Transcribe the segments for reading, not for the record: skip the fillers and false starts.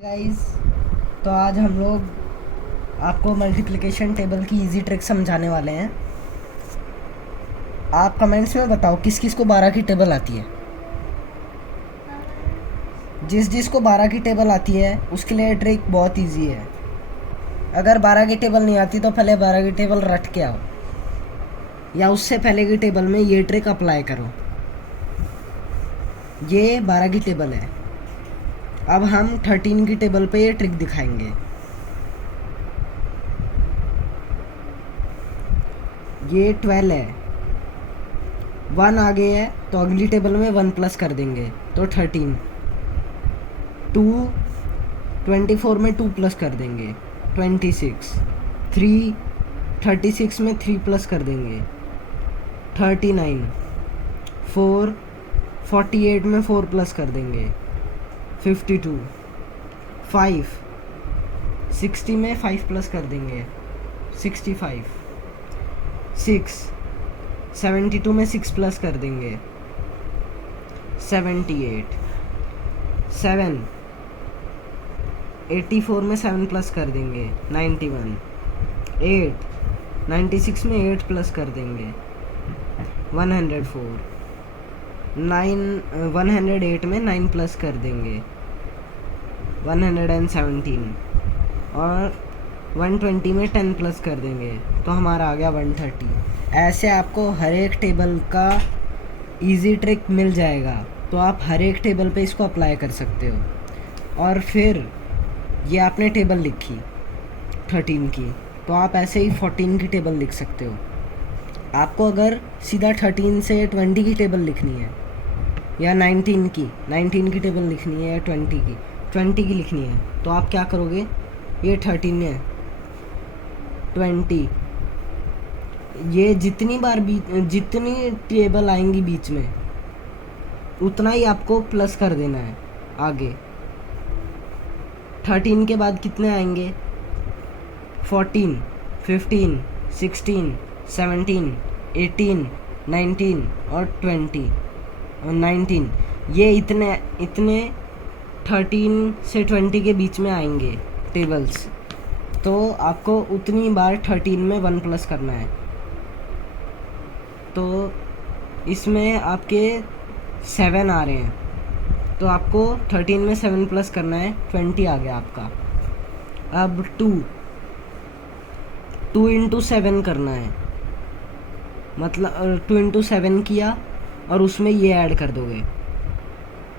Guys, तो आज हम लोग आपको मल्टीप्लिकेशन टेबल की इजी ट्रिक समझाने वाले हैं। आप कमेंट्स में बताओ किस किस को 12 की टेबल आती है। जिस जिस को 12 की टेबल आती है उसके लिए ट्रिक बहुत इजी है। अगर 12 की टेबल नहीं आती तो पहले 12 की टेबल रट के आओ या उससे पहले की टेबल में ये ट्रिक अप्लाई करो। ये 12 की टेबल है। अब हम 13 की टेबल पे ये ट्रिक दिखाएंगे। ये 12 है, 1 आगे है तो अगली टेबल में 1 प्लस कर देंगे तो 13। 2 24 में 2 प्लस कर देंगे 26। 3 36 में 3 प्लस कर देंगे 39। 4 48 में 4 प्लस कर देंगे 52। 5 60 में 5 प्लस कर देंगे 65। 6 72 में 6 प्लस कर देंगे 78। 7 84 में 7 प्लस कर देंगे 91। 8 96 में 8 प्लस कर देंगे 104। 108 में 9 प्लस कर देंगे 117। और 120 में 10 प्लस कर देंगे तो हमारा आ गया 130। ऐसे आपको हर एक टेबल का इजी ट्रिक मिल जाएगा, तो आप हर एक टेबल पे इसको अप्लाई कर सकते हो। और फिर ये आपने टेबल लिखी 13 की, तो आप ऐसे ही 14 की टेबल लिख सकते हो। आपको अगर सीधा 13 से 20 की टेबल लिखनी है या 19 की टेबल लिखनी है या 20 की लिखनी है, तो आप क्या करोगे, ये 13 है 20, ये जितनी टेबल आएंगी बीच में उतना ही आपको प्लस कर देना है आगे। 13 के बाद कितने आएंगे, 14 15 16 17 18 19 और 20 और 19। ये इतने 13 से 20 के बीच में आएंगे टेबल्स, तो आपको उतनी बार 13 में 1 प्लस करना है। तो इसमें आपके 7 आ रहे हैं, तो आपको 13 में 7 प्लस करना है, 20 आ गया आपका। अब 2 इंटू 7 करना है, मतलब 2 इंटू 7 किया और उसमें ये ऐड कर दोगे,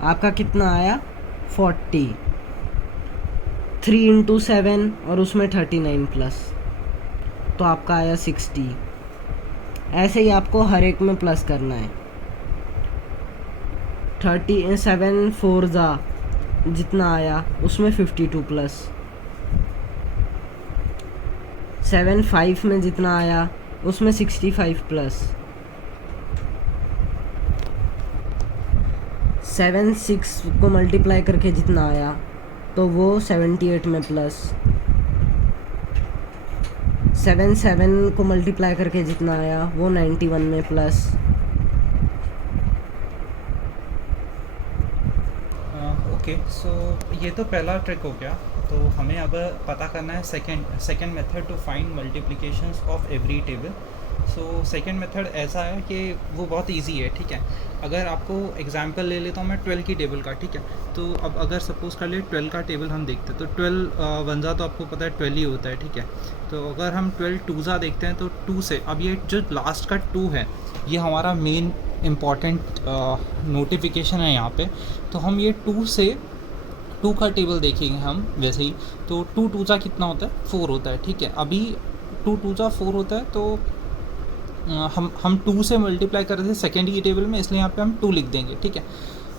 आपका कितना आया 40। 3 इंटू 7 और उसमें 39 प्लस, तो आपका आया 60। ऐसे ही आपको हर एक में प्लस करना है। 7 4 जा जितना आया उसमें 52 प्लस, 7 5 में जितना आया उसमें 65 प्लस, 7 6 को मल्टीप्लाई करके जितना आया तो वो 78 में प्लस, 7 7 को मल्टीप्लाई करके जितना आया वो 91 में प्लस। ओके, सो ये तो पहला ट्रिक हो गया। तो हमें अब पता करना है second method to find multiplications of every table. So second method ऐसा है कि वो बहुत इजी है, ठीक है। अगर आपको एग्जांपल ले लेता हूँ मैं 12 की टेबल का, ठीक है। तो अब अगर सपोज़ कर ले 12 का टेबल हम देखते हैं, तो 12 वनज़ा तो आपको पता है 12 ही होता है, ठीक है। तो अगर हम 12 टूज़ा देखते हैं तो 2 से, अब ये जो लास्ट का 2 है ये हमारा मेन इम्पॉर्टेंट नोटिफिकेशन है यहाँ पे। तो हम ये 2 से 2 का टेबल देखेंगे हम वैसे ही। तो 2 टूज़ा कितना होता है 4 होता है, ठीक है। अभी 2 टूज़ा 4 होता है, तो हम 2 से मल्टीप्लाई कर रहे थे सेकेंड की टेबल में, इसलिए यहाँ पे हम 2 लिख देंगे, ठीक है।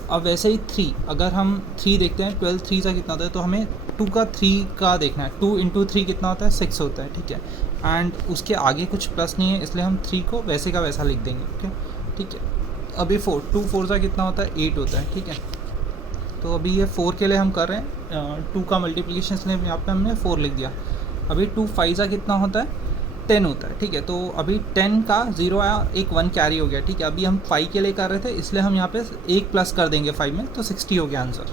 अब वैसे ही 3, अगर हम 3 देखते हैं 12 3 का कितना होता है, तो हमें 2 का 3 का देखना है। 2 इंटू 3 कितना होता है 6 होता है, ठीक है। एंड उसके आगे कुछ प्लस नहीं है, इसलिए हम 3 को वैसे का वैसा लिख देंगे, ओके, ठीक है। अभी 2 4 का कितना होता है 8 होता है, ठीक है। तो अभी ये 4 के लिए हम कर रहे हैं 2 का मल्टीप्लिकेशन, इसलिए यहाँ पे हमने 4 लिख दिया। अभी 2 5 का कितना होता है 10 होता है, ठीक है। तो अभी 10 का 0 आया, एक 1 कैरी हो गया, ठीक है। अभी हम 5 के लिए कर रहे थे, इसलिए हम यहाँ पे 1 प्लस कर देंगे 5 में, तो 60 हो गया आंसर।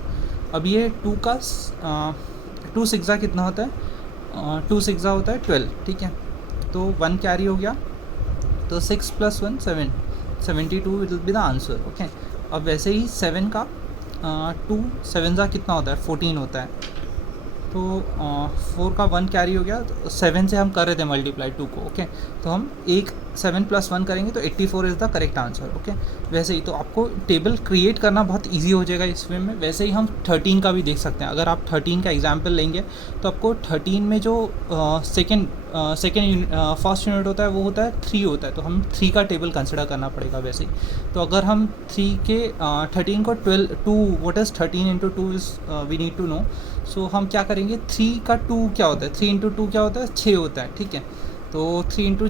अब ये 2 का 2 सिक्सा कितना होता है, 2 सिक्सा होता है 12, ठीक है। तो 1 कैरी हो गया, तो 6 + 1 7, 72 will be the answer, okay. अब वैसे ही 7 का 2 7 का कितना होता है 14 होता है। तो 4 का 1 कैरी हो गया, तो 7 से हम कर रहे थे मल्टीप्लाई 2 को, ओके। तो हम 7 + 1 करेंगे तो 84 is the correct answer, okay. वैसे ही तो आपको टेबल क्रिएट करना बहुत इजी हो जाएगा इस वे में। वैसे ही हम 13 का भी देख सकते हैं। अगर आप 13 का एग्जाम्पल लेंगे तो आपको 13 में जो फर्स्ट यूनिट होता है वो होता है 3 होता है, तो हम 3 का टेबल कंसिडर करना पड़ेगा वैसे ही। तो अगर हम 3 के 13 को 2 what is 13 × 2 is we need to know. So हम क्या करेंगे, 3 का 2 क्या होता है, 3 × 2 क्या होता है 6 होता है, ठीक है। तो 3 ×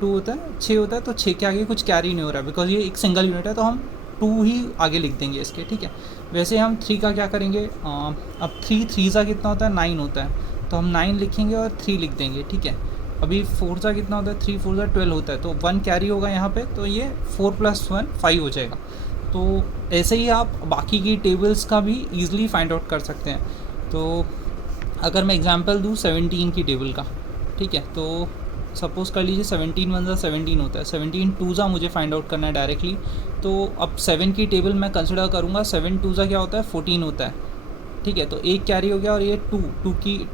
2 होता है 6 होता है, तो 6 के आगे कुछ कैरी नहीं हो रहा है बिकॉज ये एक सिंगल यूनिट है, तो हम 2 ही आगे लिख देंगे इसके, ठीक है। वैसे हम 3 का क्या करेंगे, अब 3 का कितना होता है 9 होता है, तो हम 9 लिखेंगे और 3 लिख देंगे, ठीक है। अभी 4 का कितना होता है 3 4 का 12 होता है, तो 1 कैरी होगा यहाँ पे, तो ये 4 + 1 5 हो जाएगा। तो ऐसे ही आप बाकी की टेबल्स का भी ईजिली फाइंड आउट कर सकते हैं। तो अगर मैं एग्जांपल दूँ 17 की टेबल का, ठीक है, तो सपोज़ कर लीजिए 17 × 1 = 17 होता है, 17 × 2 मुझे फाइंड आउट करना है डायरेक्टली। तो अब 7 की टेबल मैं कंसिडर करूँगा, 7 × 2 क्या होता है 14 होता है, ठीक है। तो एक कैरी हो गया और ये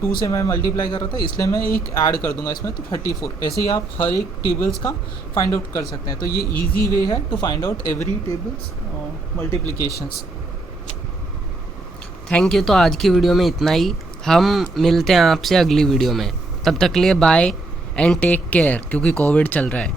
2 से मैं मल्टीप्लाई कर रहा था, इसलिए मैं एक ऐड कर दूंगा इसमें, तो 34। ऐसे ही आप हर एक टेबल्स का फाइंड आउट कर सकते हैं। तो ये इजी वे है to find out every tables multiplications. Thank you. तो आज की वीडियो में इतना ही। हम मिलते हैं आपसे अगली वीडियो में। तब तक के लिए बाय एंड टेक केयर, क्योंकि कोविड चल रहा है।